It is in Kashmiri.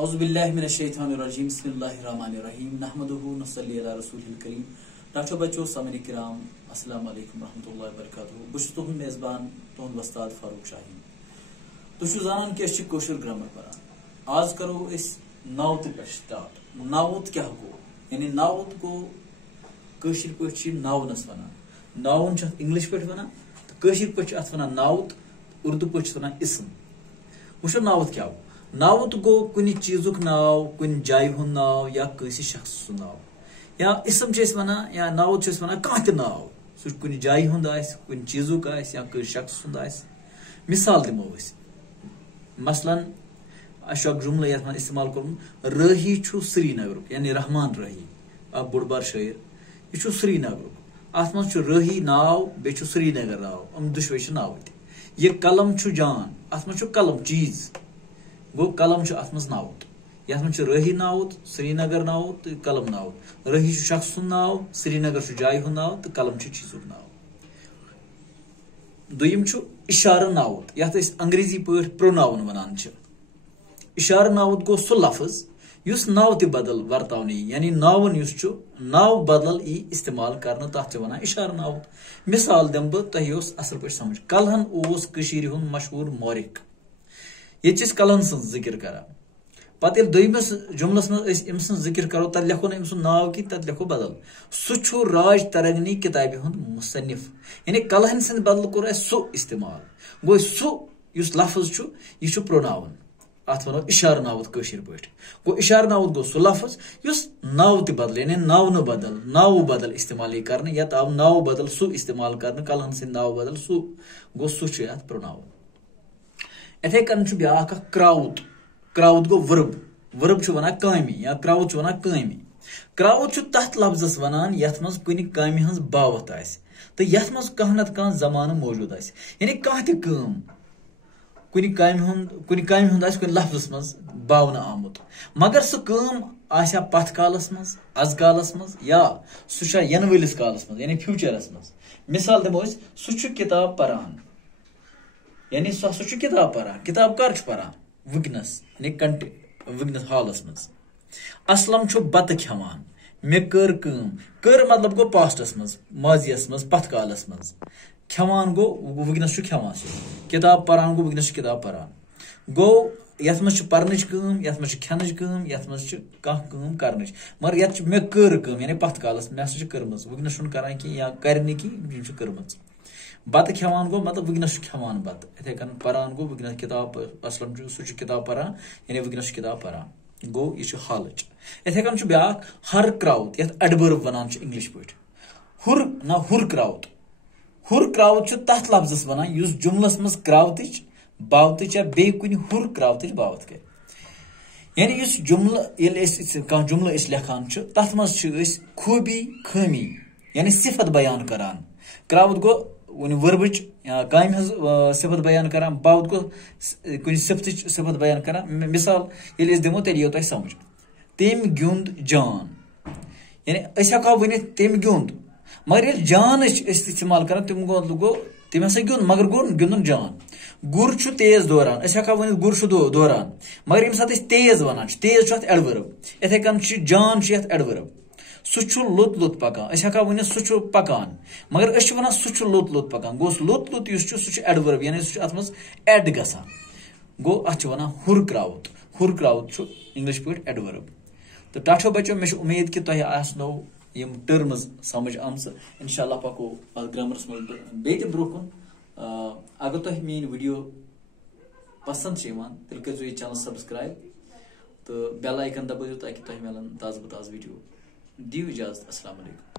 औज़ुबिल्लाहि मिनश्शैतानिर्रजीम बिस्मिल्लाहिर्रहमानिर्रहीम नहमदुहु नसल्ली अला रसूलिल करीम। डॉक्टर बच्चों सामने किराम अस्सलाम वालेकुम रहमतुल्लाहि व बरकातुहू। बस तुहंद मेजबान तुहंद वस्ताद फारूक शाहीन। तुझ जानान कि अस कौशल ग्रामर परान। आज करो इस नावत पे स्टार्ट। नावत क्या गो यानी नावत गो कौशल पे नावनस वनान। नावन इंग्लिश पे वनान तो कौशल पे वनान नावत, उर्दू पे वनान इसम। वो नावत क्या गो? नावत गो कुछ चीजुक नाव, कुछ जाय हुंद नाव या किसी शख्स नाव या इसम वन या नावत वन कह त नाव सह कुछ जाय हुंद कुछ चीजुक या किसी शख्स हुंद। मिसाल दिमो मसलन अश जुमल ये इस्तेमाल कर रही श्रीनगर यानी रहमान रही आ बोड़ बार शायर यह श्रीनगर अत मज रही नाव बे श्रीनगर नाव दुशवे नाव यह कलम जान अत मज कलम चीज गो कलम अत मज नावत ये मज रही नावत श्रीनगर नावत तो कलम नावत रही शख्स नाव श्रीनगर जाय हुंद नाव तो कलम चीजुक नाव। दुयम इशारा नावत यथ अंग्रेजी पे प्रोनाउन वनान। इशारा नावत गो सह लफ्ज युस नाव ते बदल वर्तावनी यानी नावन युस नाव बदल ई इस्तेमाल करना तथ वनान इशारा नावत। मिसाल दम बह तह असल पे समझ कलहन हुंद मशहूर मौरिक ये कलहन सं जिक्र करा पे दोमस जुमलस मम जिक्र करो तथ लिखो ना अम नाव कि तथ लिखो बदल सह राज तरंगनी किताबि हुंद मुसन्निफ यानी कलहन सं बदल कोर सो इस्तेमाल गो सो युस लफ्ज यह प्रोनाउन अत वो इशारा नावत कशर पे गो इशारा नावत गो सह लफ्ज युस नाव ते बदल यानी नाव बदल इस्तेमाल कर आव नाव बदल सो इस्तेमाल कर कलहन सं नाव बदल सो गो सह प्रोनाउन। इथे कन ब्या क्राउत क्राउत गो वर्ब वन कामी या क्राउत वन कामी। क्राउत तथ लफ्जस वनान यथ मज कुन कामि हंस बावत तो यथ मज कह नत कह जमान मौजूद यानी कह तम कुन कामि हुंद कुन लफ्जस मज बावन आमुत मगर सह कम आसा पथ कालस मज अज कालस मज या सह यन वलिस कालस मज यानी फ्यूचरस मज। मिसाल दमो सह किताब परान यानी सह किताब परान किताब कर परान वुकनस यानी वुकनस हालस मज। असलम बत खवान मे कर मतलब गो पास्टस मज माजियस मज पथ कालस मज खवान गो वुकनस खवान किताब परान गो वुकनस किताब परान गो यथ मज परनच यथ मज खेनच यथ मज कह कर मगर ये मे कर यानी पथ कालस मे हसा कर्मज वुकनस करान कि या कर कर्मज। बत खवान गो मतलब वुकनस खवान बत इथे कन परान गो वुकनस किताब असलम सह किताब परान यानी वुकनस किताब परान गो यह हालच। इथे कन ब्या हर क्राउत यथ एडवर्ब वनान इंग्लिश पे हुर ना हुर क्राउत तथ लफ्जस वनान युस जुमलस मज क्राउत बावत या बे कुन हुर क्राउत बावत कर यानी युस जुमल कह जुमल लेखान तथ मज खूबी खामी यानी सिफत बयान करान। क्राउत गो वर्बच काम सिफत बयान करान बावत गो कुछ सिफत बयान करान। मिसाल ये दिमो तेल यो समझ तम गिंद जान यानी हको वन तम गिंद मगर ये जान इस्तेमाल कर तम गो तम हसा गिंद मगर गो गिंदन जान। गुर तेज दौरान हको वन गुर दौरान मगर ये सात तेज वन तेज एडवर्ब इथे कन जान एडवर्ब सह लुत पकान हको वन सह पकान मगर वन सह लुत पकान गो लुत सह एडवर्ब यानी सह अत मज एड गसान गो अत वन हुर क्राउत इंग्लिश पे एडवर्ब। तो टाठो बच्चों मे उम्मीद कि तुह आसनो यम टर्म्स समझ आमस इंशाल्लाह पको ग्रामरस मज बे ब्रो कुन। अगर तुह मेन वीडियो पसंद तेल कर यह चैनल सब्सक्राइब तो बेल आइकन दबाइयो ताकि तुह मिलन ताज़ वीडियो। दियो इजाजत। अस्सलाम वालेकुम।